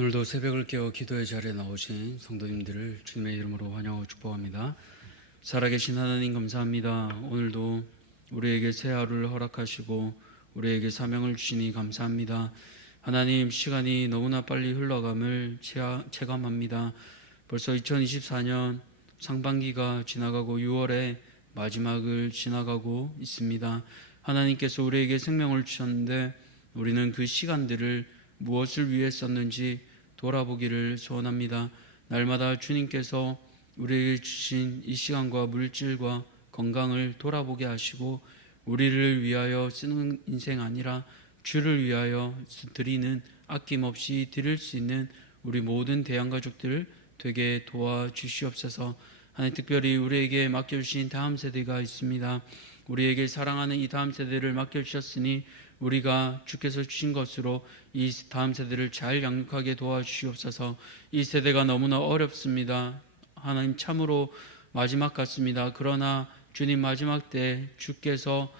오늘도 새벽을 깨워 기도의 자리에 나오신 성도님들을 주님의 이름으로 환영하고 축복합니다. 살아계신 하나님 감사합니다. 오늘도 우리에게 새 하루를 허락하시고 우리에게 사명을 주시니 감사합니다. 하나님, 시간이 너무나 빨리 흘러감을 체감합니다. 벌써 2024년 상반기가 지나가고 6월의 마지막을 지나가고 있습니다. 하나님께서 우리에게 생명을 주셨는데 우리는 그 시간들을 무엇을 위해 썼는지 돌아보기를 소원합니다. 날마다 주님께서 우리에게 주신 이 시간과 물질과 건강을 돌아보게 하시고 우리를 위하여 쓰는 인생 아니라 주를 위하여 드리는, 아낌없이 드릴 수 있는 우리 모든 대양가족들 되게 도와주시옵소서. 하나님, 특별히 우리에게 맡겨주신 다음 세대가 있습니다. 우리에게 사랑하는 이 다음 세대를 맡겨주셨으니 우리가 주께서 주신 것으로 이 다음 세대를 잘 양육하게 도와주시옵소서. 이 세대가 너무나 어렵습니다. 하나님, 참으로 마지막 같습니다. 그러나 주님, 마지막 때 주께서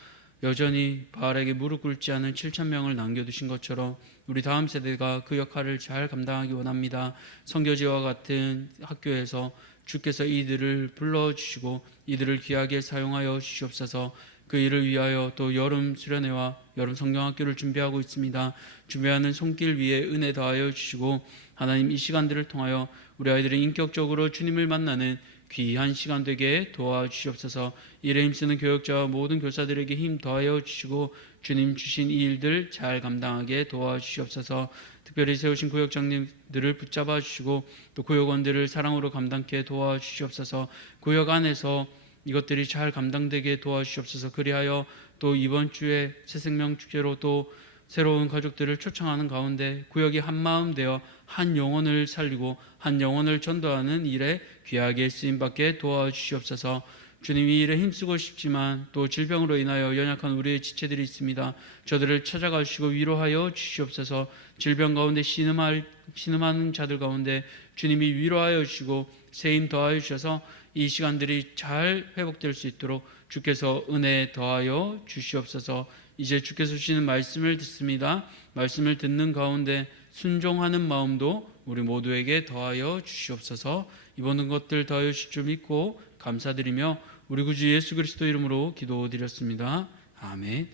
여전히 바알에게 무릎 꿇지 않은 7,000명을 남겨두신 것처럼 우리 다음 세대가 그 역할을 잘 감당하기 원합니다. 선교지와 같은 학교에서 주께서 이들을 불러주시고 이들을 귀하게 사용하여 주시옵소서. 그 일을 위하여 또 여름 수련회와 여름 성경학교를 준비하고 있습니다. 준비하는 손길 위에 은혜 더하여 주시고 하나님, 이 시간들을 통하여 우리 아이들이 인격적으로 주님을 만나는 귀한 시간 되게 도와주시옵소서. 일에 힘쓰는 교역자와 모든 교사들에게 힘 더하여 주시고 주님 주신 이 일들 잘 감당하게 도와주시옵소서. 특별히 세우신 구역장님들을 붙잡아 주시고 또 구역원들을 사랑으로 감당케 도와주시옵소서. 구역 안에서 이것들이 잘 감당되게 도와주시옵소서. 그리하여 또 이번 주에 새생명 축제로 또 새로운 가족들을 초청하는 가운데 구역이 한마음 되어 한 영혼을 살리고 한 영혼을 전도하는 일에 귀하게 쓰임받게 도와주시옵소서. 주님, 이 일에 힘쓰고 싶지만 또 질병으로 인하여 연약한 우리의 지체들이 있습니다. 저들을 찾아가 주시고 위로하여 주시옵소서. 질병 가운데 신음하는 자들 가운데 주님이 위로하여 주시고 세임 더하여 주셔서 이 시간들이 잘 회복될 수 있도록 주께서 은혜 더하여 주시옵소서. 이제 주께서 주시는 말씀을 듣습니다. 말씀을 듣는 가운데 순종하는 마음도 우리 모두에게 더하여 주시옵소서. 이 모든 것들 더하여 주실 줄 믿고 감사드리며 우리 구주 예수 그리스도 이름으로 기도드렸습니다. 아멘.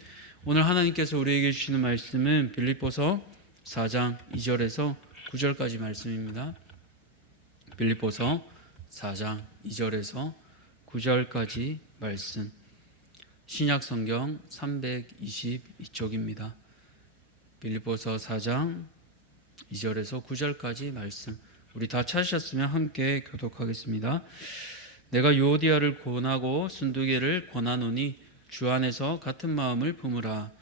오늘 하나님께서 우리에게 주시는 말씀은 빌립보서 4장 2절에서 9절까지 말씀입니다. 빌립보서 4장 2절에서 9절까지 말씀, 신약성경 322쪽입니다. 빌립보서 4장 2절에서 9절까지 말씀, 우리 다 찾으셨으면 함께 교독하겠습니다. 내가 유오디아를 권하고 순두개를 권하노니 주 안에서 같은 마음을 품으라.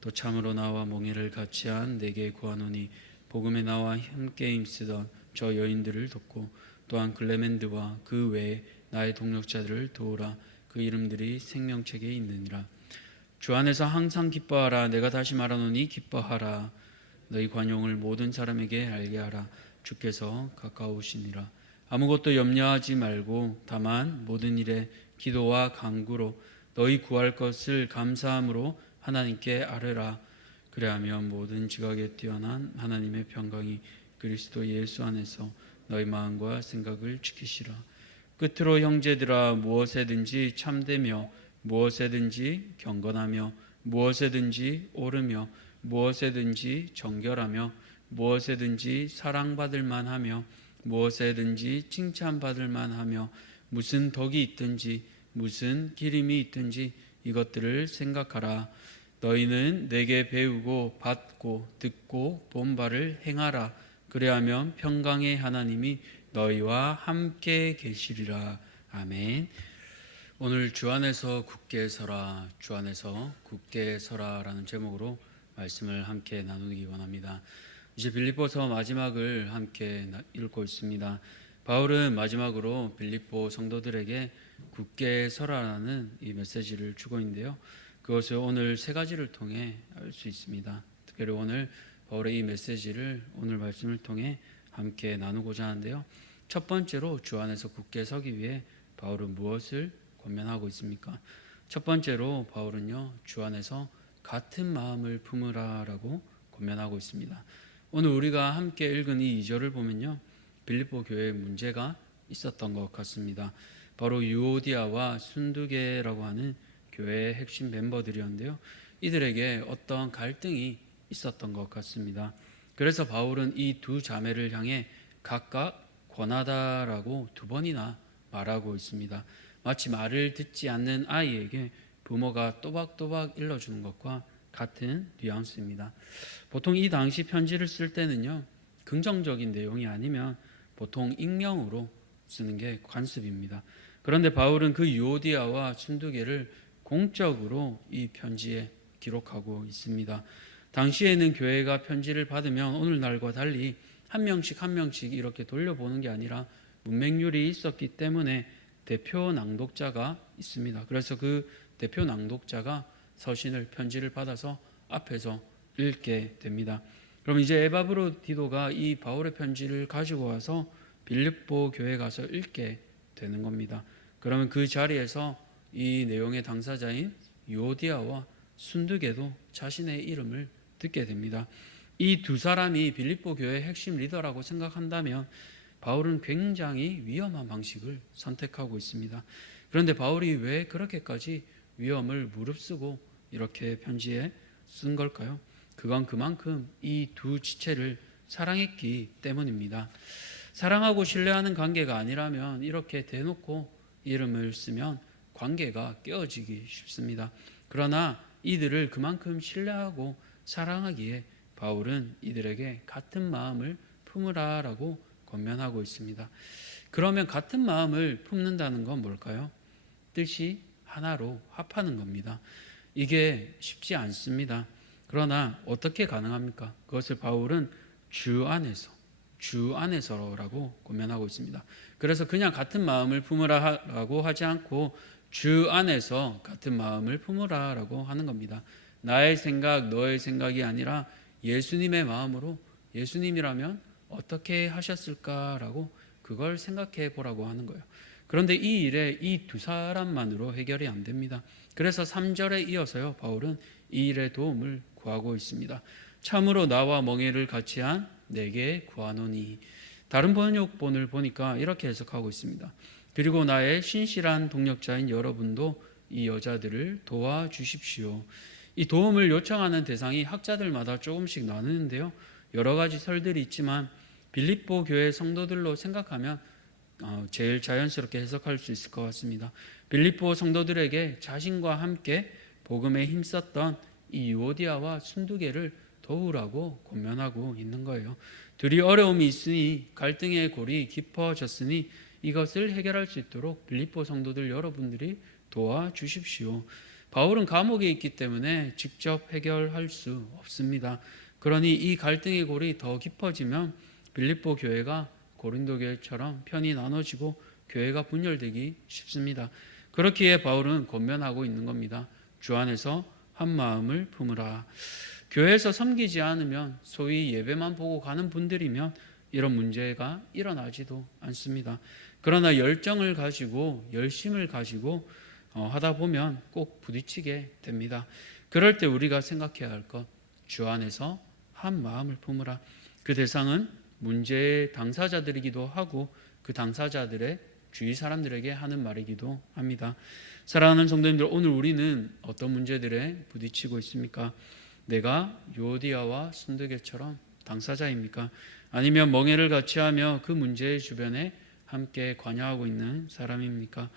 또 참으로 나와 몽회를 같이 한 내게 구하노니 복음에 나와 함께 힘쓰던 저 여인들을 돕고 또한 글레멘드와 그 외에 나의 동력자들을 도우라. 그 이름들이 생명책에 있느니라. 주 안에서 항상 기뻐하라. 내가 다시 말하노니 기뻐하라. 너희 관용을 모든 사람에게 알게 하라. 주께서 가까우시니라. 아무것도 염려하지 말고 다만 모든 일에 기도와 간구로 너희 구할 것을 감사함으로 하나님께 아뢰라. 그래하면 모든 지각에 뛰어난 하나님의 평강이 그리스도 예수 안에서 너희 마음과 생각을 지키시라. 끝으로 형제들아, 무엇에든지 참되며 무엇에든지 경건하며 무엇에든지 옳으며 무엇에든지 정결하며 무엇에든지 사랑받을 만하며 무엇에든지 칭찬받을 만하며 무슨 덕이 있든지 무슨 기림이 있든지 이것들을 생각하라. 너희는 내게 배우고 받고 듣고 본 바를 행하라. 그래야면 평강의 하나님이 너희와 함께 계시리라. 아멘. 오늘 주 안에서 굳게 서라, 주 안에서 굳게 서라라는 제목으로 말씀을 함께 나누기 원합니다. 이제 빌립보서 마지막을 함께 읽고 있습니다. 바울은 마지막으로 빌립보 성도들에게 굳게 서라라는 이 메시지를 주고 있는데요. 그것을 오늘 세 가지를 통해 알 수 있습니다. 특별히 오늘 바울의 이 메시지를 오늘 말씀을 통해 함께 나누고자 하는데요. 첫 번째로 주 안에서 굳게 서기 위해 바울은 무엇을 권면하고 있습니까? 첫 번째로 바울은요, 주 안에서 같은 마음을 품으라라고 권면하고 있습니다. 오늘 우리가 함께 읽은 이 2절을 보면요, 빌립보 교회에 문제가 있었던 것 같습니다. 바로 유오디아와 순두계라고 하는 교회의 핵심 멤버들이었는데요, 이들에게 어떤 갈등이 있었던 것 같습니다. 그래서 바울은 이 두 자매를 향해 각각 권하다라고 2번이나 말하고 있습니다. 마치 말을 듣지 않는 아이에게 부모가 또박또박 일러주는 것과 같은 뉘앙스입니다. 보통 이 당시 편지를 쓸 때는요, 긍정적인 내용이 아니면 보통 익명으로 쓰는 게 관습입니다. 그런데 바울은 그 유오디아와 순두계를 공적으로 이 편지에 기록하고 있습니다. 당시에는 교회가 편지를 받으면 오늘날과 달리 한 명씩 이렇게 돌려보는 게 아니라 문맹률이 있었기 때문에 대표 낭독자가 있습니다. 그래서 그 대표 낭독자가 서신을 편지를 받아서 앞에서 읽게 됩니다. 그럼 이제 에바브로디도가 이 바울의 편지를 가지고 와서 빌립보 교회에 가서 읽게 되는 겁니다. 그러면 그 자리에서 이 내용의 당사자인 유오디아와 순두계도 자신의 이름을 듣게 됩니다. 이 두 사람이 빌립보 교회의 핵심 리더라고 생각한다면 바울은 굉장히 위험한 방식을 선택하고 있습니다. 그런데 바울이 왜 그렇게까지 위험을 무릅쓰고 이렇게 편지에 쓴 걸까요? 그건 그만큼 이 두 지체를 사랑했기 때문입니다. 사랑하고 신뢰하는 관계가 아니라면 이렇게 대놓고 이름을 쓰면 관계가 깨어지기 쉽습니다. 그러나 이들을 그만큼 신뢰하고 사랑하기에 바울은 이들에게 같은 마음을 품으라라고 권면하고 있습니다. 그러면 같은 마음을 품는다는 건 뭘까요? 뜻이 하나로 합하는 겁니다. 이게 쉽지 않습니다. 그러나 어떻게 가능합니까? 그것을 바울은 주 안에서라고 권면하고 있습니다. 그래서 그냥 같은 마음을 품으라라고 하지 않고 주 안에서 같은 마음을 품으라라고 하는 겁니다. 나의 생각, 너의 생각이 아니라 예수님의 마음으로, 예수님이라면 어떻게 하셨을까라고 그걸 생각해 보라고 하는 거예요. 그런데 이 일에 이 두 사람만으로 해결이 안 됩니다. 그래서 3절에 이어서요, 바울은 이 일의 도움을 구하고 있습니다. 참으로 나와 멍에를 같이 한 내게 구하노니. 다른 번역본을 보니까 이렇게 해석하고 있습니다. 그리고 나의 신실한 동력자인 여러분도 이 여자들을 도와주십시오. 이 도움을 요청하는 대상이 학자들마다 조금씩 나누는데요, 여러 가지 설들이 있지만 빌립보 교회 성도들로 생각하면 제일 자연스럽게 해석할 수 있을 것 같습니다. 빌립보 성도들에게 자신과 함께 복음에 힘썼던 이 유오디아와 순두계를 도우라고 권면하고 있는 거예요. 둘이 어려움이 있으니 갈등의 골이 깊어졌으니 이것을 해결할 수 있도록 빌립보 성도들 여러분들이 도와주십시오. 바울은 감옥에 있기 때문에 직접 해결할 수 없습니다. 그러니 이 갈등의 골이 더 깊어지면 빌립보 교회가 고린도 교회처럼 편이 나눠지고 교회가 분열되기 쉽습니다. 그렇기에 바울은 권면하고 있는 겁니다. 주 안에서 한 마음을 품으라. 교회에서 섬기지 않으면 소위 예배만 보고 가는 분들이면 이런 문제가 일어나지도 않습니다. 그러나 열정을 가지고 열심을 가지고 하다 보면 꼭 부딪히게 됩니다. 그럴 때 우리가 생각해야 할 것, 주 안에서 한 마음을 품으라. 그 대상은 문제의 당사자들이기도 하고 그 당사자들의 주위 사람들에게 하는 말이기도 합니다. 사랑하는 성도님들, 오늘 우리는 어떤 문제들에 부딪히고 있습니까? 내가 유오디아와 순두계처럼 당사자입니까? 아니면 멍에를 같이 하며 그 문제의 주변에 함께 관여하고 있는 사람입니까?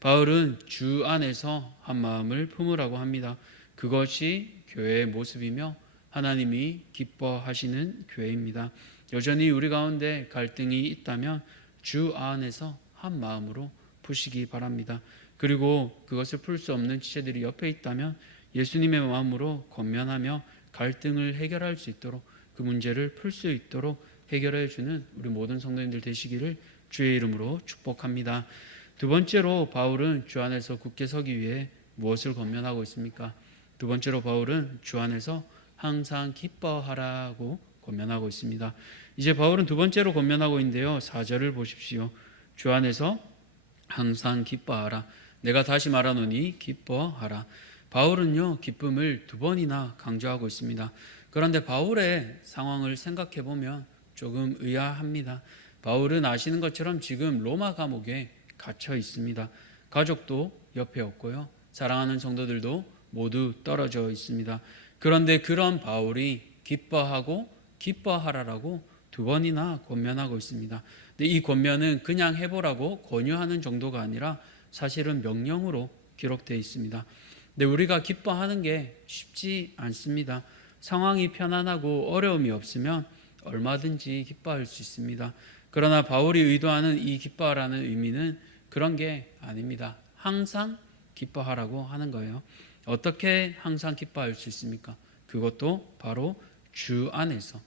바울은 주 안에서 한 마음을 품으라고 합니다. 그것이 교회의 모습이며 하나님이 기뻐하시는 교회입니다. 여전히 우리 가운데 갈등이 있다면 주 안에서 한 마음으로 푸시기 바랍니다. 그리고 그것을 풀 수 없는 지체들이 옆에 있다면 예수님의 마음으로 권면하며 갈등을 해결할 수 있도록, 그 문제를 풀 수 있도록 해결해 주는 우리 모든 성도님들 되시기를 주의 이름으로 축복합니다. 두 번째로 바울은 주 안에서 굳게 서기 위해 무엇을 권면하고 있습니까? 두 번째로 바울은 주 안에서 항상 기뻐하라고 권면하고 있습니다. 이제 바울은 두 번째로 권면하고 있는데요, 4절을 보십시오. 주 안에서 항상 기뻐하라. 내가 다시 말하노니 기뻐하라. 바울은요, 기쁨을 두 번이나 강조하고 있습니다. 그런데 바울의 상황을 생각해 보면 조금 의아합니다. 바울은 아시는 것처럼 지금 로마 감옥에 갇혀 있습니다. 가족도 옆에 없고요. 사랑하는 성도들도 모두 떨어져 있습니다. 그런데 그런 바울이 기뻐하고 기뻐하라라고 2번이나 권면하고 있습니다. 근데 이 권면은 그냥 해보라고 권유하는 정도가 아니라 사실은 명령으로 기록되어 있습니다. 근데 우리가 기뻐하는 게 쉽지 않습니다. 상황이 편안하고 어려움이 없으면 얼마든지 기뻐할 수 있습니다. 그러나 바울이 의도하는 이 기뻐하라는 의미는 그런 게 아닙니다. 항상 기뻐하라고 하는 거예요. 어떻게 항상 기뻐할 수 있습니까? 그것도 바로 주 안에서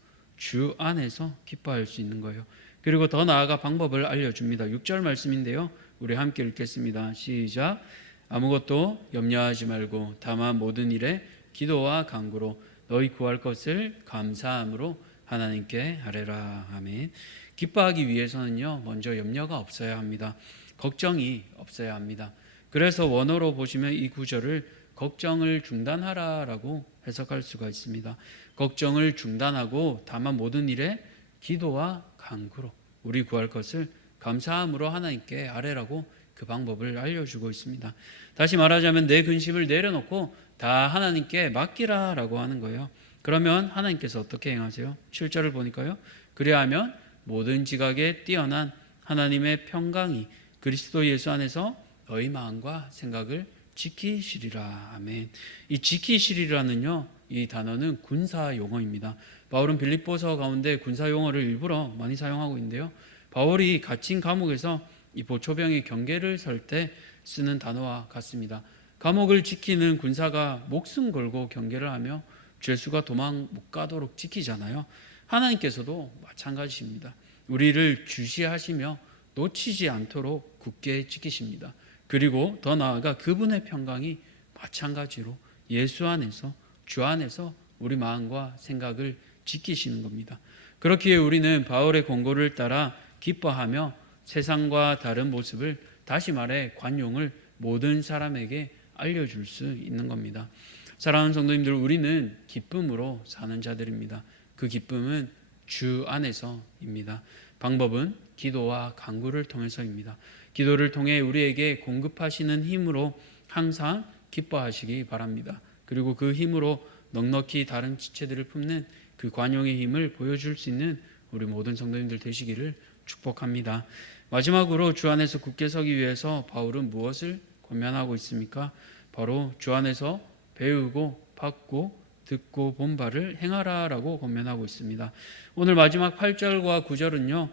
기뻐할 수 있는 거예요. 그리고 더 나아가 방법을 알려줍니다. 6절 말씀인데요. 우리 함께 읽겠습니다. 시작. 아무것도 염려하지 말고 다만 모든 일에 기도와 간구로 너희 구할 것을 감사함으로 하나님께 아뢰라. 아멘. 기뻐하기 위해서는요, 먼저 염려가 없어야 합니다. 걱정이 없어야 합니다. 그래서 원어로 보시면 이 구절을 걱정을 중단하라라고 해석할 수가 있습니다. 걱정을 중단하고 다만 모든 일에 기도와 간구로 우리 구할 것을 감사함으로 하나님께 아뢰라고 그 방법을 알려주고 있습니다. 다시 말하자면 내 근심을 내려놓고 다 하나님께 맡기라라고 하는 거예요. 그러면 하나님께서 어떻게 행하세요? 7절을 보니까요. 그리하면 모든 지각에 뛰어난 하나님의 평강이 그리스도 예수 안에서 너희 마음과 생각을 지키시리라. 아멘. 이 지키시리라는요, 이 단어는 군사 용어입니다. 바울은 빌립보서 가운데 군사 용어를 일부러 많이 사용하고 있는데요. 바울이 갇힌 감옥에서 이 보초병의 경계를 설 때 쓰는 단어와 같습니다. 감옥을 지키는 군사가 목숨 걸고 경계를 하며 죄수가 도망 못 가도록 지키잖아요. 하나님께서도 마찬가지입니다. 우리를 주시하시며 놓치지 않도록 굳게 지키십니다. 그리고 더 나아가 그분의 평강이 마찬가지로 예수 안에서 주 안에서 우리 마음과 생각을 지키시는 겁니다. 그렇기에 우리는 바울의 권고를 따라 기뻐하며 세상과 다른 모습을, 다시 말해 관용을 모든 사람에게 알려줄 수 있는 겁니다. 사랑하는 성도님들, 우리는 기쁨으로 사는 자들입니다. 그 기쁨은 주 안에서입니다. 방법은 기도와 간구를 통해서입니다. 기도를 통해 우리에게 공급하시는 힘으로 항상 기뻐하시기 바랍니다. 그리고 그 힘으로 넉넉히 다른 지체들을 품는 그 관용의 힘을 보여줄 수 있는 우리 모든 성도님들 되시기를 축복합니다. 마지막으로 주 안에서 굳게 서기 위해서 바울은 무엇을 권면하고 있습니까? 바로 주 안에서 배우고 받고 듣고 본 바를 행하라라고 권면하고 있습니다. 오늘 마지막 8절과 9절은요.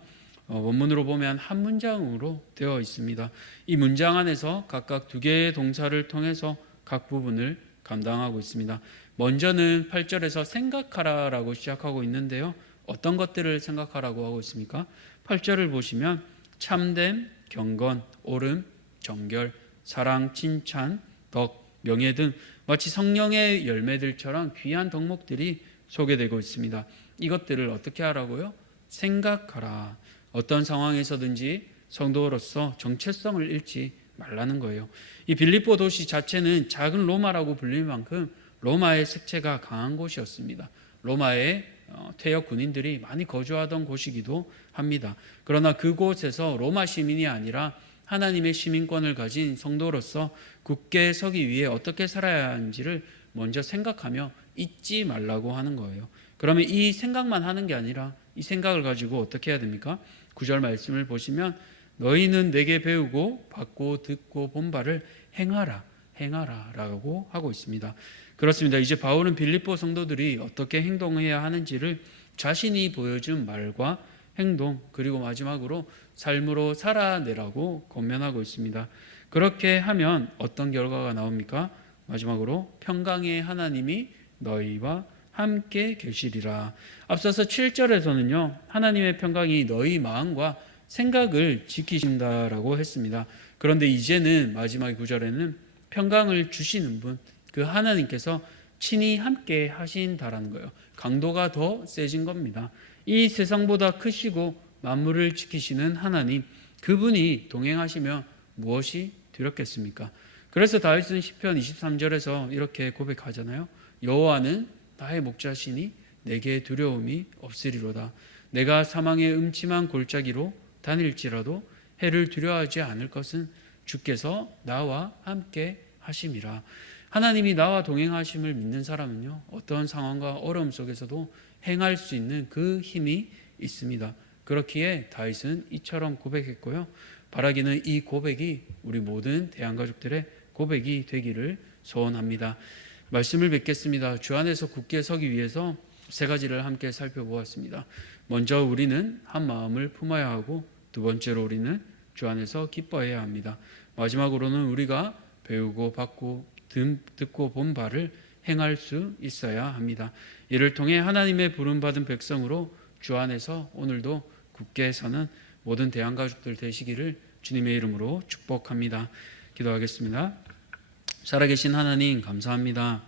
원문으로 보면 한 문장으로 되어 있습니다. 이 문장 안에서 각각 2개의 동사를 통해서 각 부분을 감당하고 있습니다. 먼저는 8절에서 생각하라라고 시작하고 있는데요. 어떤 것들을 생각하라고 하고 있습니까? 8절을 보시면 참됨, 경건, 옳음, 정결, 사랑, 칭찬, 덕, 명예 등 마치 성령의 열매들처럼 귀한 덕목들이 소개되고 있습니다. 이것들을 어떻게 하라고요? 생각하라. 어떤 상황에서든지 성도로서 정체성을 잃지 말라는 거예요. 이 빌립보 도시 자체는 작은 로마라고 불릴 만큼 로마의 색채가 강한 곳이었습니다. 로마의 퇴역 군인들이 많이 거주하던 곳이기도 합니다. 그러나 그곳에서 로마 시민이 아니라 하나님의 시민권을 가진 성도로서 굳게 서기 위해 어떻게 살아야 하는지를 먼저 생각하며 잊지 말라고 하는 거예요. 그러면 이 생각만 하는 게 아니라 이 생각을 가지고 어떻게 해야 됩니까? 9절 말씀을 보시면 너희는 내게 배우고 받고 듣고 본 바를 행하라 라고 하고 있습니다. 그렇습니다. 이제 바울은 빌립보 성도들이 어떻게 행동해야 하는지를 자신이 보여준 말과 행동, 그리고 마지막으로 삶으로 살아내라고 권면하고 있습니다. 그렇게 하면 어떤 결과가 나옵니까? 마지막으로 평강의 하나님이 너희와 함께 계시리라. 앞서서 7절에서는요, 하나님의 평강이 너희 마음과 생각을 지키신다라고 했습니다. 그런데 이제는 마지막 9절에는 평강을 주시는 분, 그 하나님께서 친히 함께 하신다라는 거예요. 강도가 더 세진 겁니다. 이 세상보다 크시고 만물을 지키시는 하나님, 그분이 동행하시며 무엇이 두렵겠습니까? 그래서 다윗은 시편 23절에서 이렇게 고백하잖아요. 여호와는 나의 목자시니 내게 두려움이 없으리로다. 내가 사망의 음침한 골짜기로 다닐지라도 해를 두려워하지 않을 것은 주께서 나와 함께 하심이라. 하나님이 나와 동행하심을 믿는 사람은요, 어떤 상황과 어려움 속에서도 행할 수 있는 그 힘이 있습니다. 그렇기에 다윗은 이처럼 고백했고요, 바라기는 이 고백이 우리 모든 대한가족들의 고백이 되기를 소원합니다. 말씀을 뵙겠습니다. 주 안에서 굳게 서기 위해서 세 가지를 함께 살펴보았습니다. 먼저 우리는 한 마음을 품어야 하고, 두 번째로 우리는 주 안에서 기뻐해야 합니다. 마지막으로는 우리가 배우고 받고 듣고 본 바를 행할 수 있어야 합니다. 이를 통해 하나님의 부름받은 백성으로 주 안에서 오늘도 굳게 서는 모든 대한가족들 되시기를 주님의 이름으로 축복합니다. 기도하겠습니다. 살아계신 하나님 감사합니다.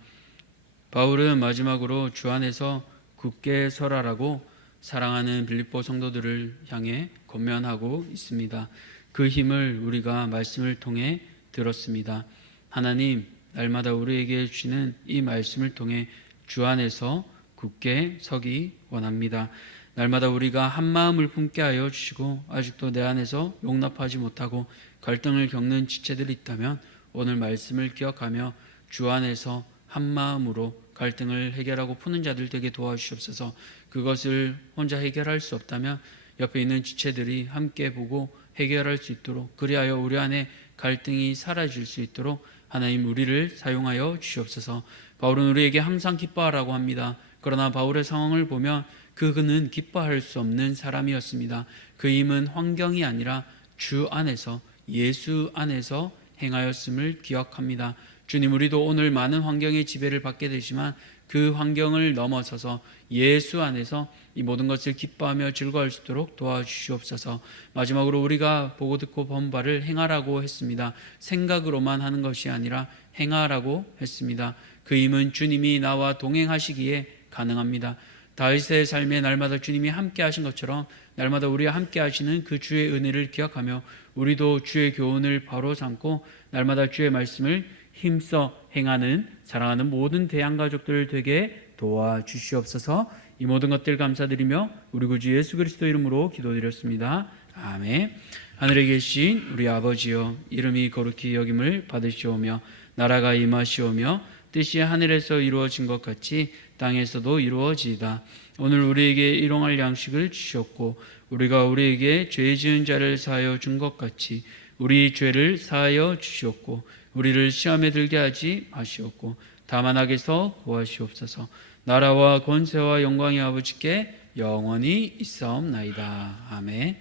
바울은 마지막으로 주 안에서 굳게 서라라고 사랑하는 빌립보 성도들을 향해 권면하고 있습니다. 그 힘을 우리가 말씀을 통해 들었습니다. 하나님, 날마다 우리에게 주시는 이 말씀을 통해 주 안에서 굳게 서기 원합니다. 날마다 우리가 한 마음을 품게 하여 주시고, 아직도 내 안에서 용납하지 못하고 갈등을 겪는 지체들이 있다면 오늘 말씀을 기억하며 주 안에서 한 마음으로 갈등을 해결하고 푸는 자들 되게 도와주시옵소서. 그것을 혼자 해결할 수 없다면 옆에 있는 지체들이 함께 보고 해결할 수 있도록, 그리하여 우리 안에 갈등이 사라질 수 있도록 하나님 우리를 사용하여 주시옵소서. 바울은 우리에게 항상 기뻐하라고 합니다. 그러나 바울의 상황을 보면 그는 기뻐할 수 없는 사람이었습니다. 그 힘은 환경이 아니라 주 안에서, 예수 안에서 행하였음을 기억합니다. 주님, 우리도 오늘 많은 환경의 지배를 받게 되지만 그 환경을 넘어서서 예수 안에서 이 모든 것을 기뻐하며 즐거워할 수 있도록 도와주시옵소서. 마지막으로 우리가 보고 듣고 본 바를 행하라고 했습니다. 생각으로만 하는 것이 아니라 행하라고 했습니다. 그 힘은 주님이 나와 동행하시기에 가능합니다. 다윗의 삶에 날마다 주님이 함께 하신 것처럼 날마다 우리와 함께 하시는 그 주의 은혜를 기억하며 우리도 주의 교훈을 바로 삼고 날마다 주의 말씀을 힘써 행하는, 사랑하는 모든 대한가족들 되게 도와주시옵소서. 이 모든 것들 감사드리며 우리 구주 예수 그리스도 이름으로 기도드렸습니다. 아멘. 하늘에 계신 우리 아버지여, 이름이 거룩히 여김을 받으시오며 나라가 임하시오며 뜻이 하늘에서 이루어진 것 같이 땅에서도 이루어지이다. 오늘 우리에게 일용할 양식을 주셨고 우리가 우리에게 죄 지은 자를 사하여 준 것 같이 우리 죄를 사하여 주시옵고 우리를 시험에 들게 하지 마시옵고 다만 악에서 구하시옵소서. 나라와 권세와 영광이 아버지께 영원히 있사옵나이다. 아멘.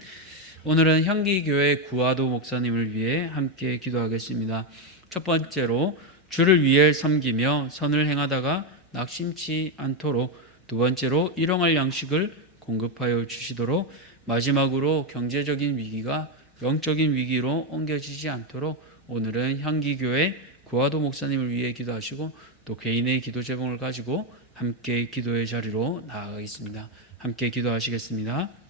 오늘은 향기교회 구하도 목사님을 위해 함께 기도하겠습니다. 첫 번째로 주를 위해 섬기며 선을 행하다가 낙심치 않도록, 두 번째로 일용할 양식을 공급하여 주시도록, 마지막으로 경제적인 위기가 영적인 위기로 옮겨지지 않도록 오늘은 향기교회 구하도 목사님을 위해 기도하시고 또 개인의 기도 제목을 가지고 함께 기도의 자리로 나아가겠습니다. 함께 기도하시겠습니다.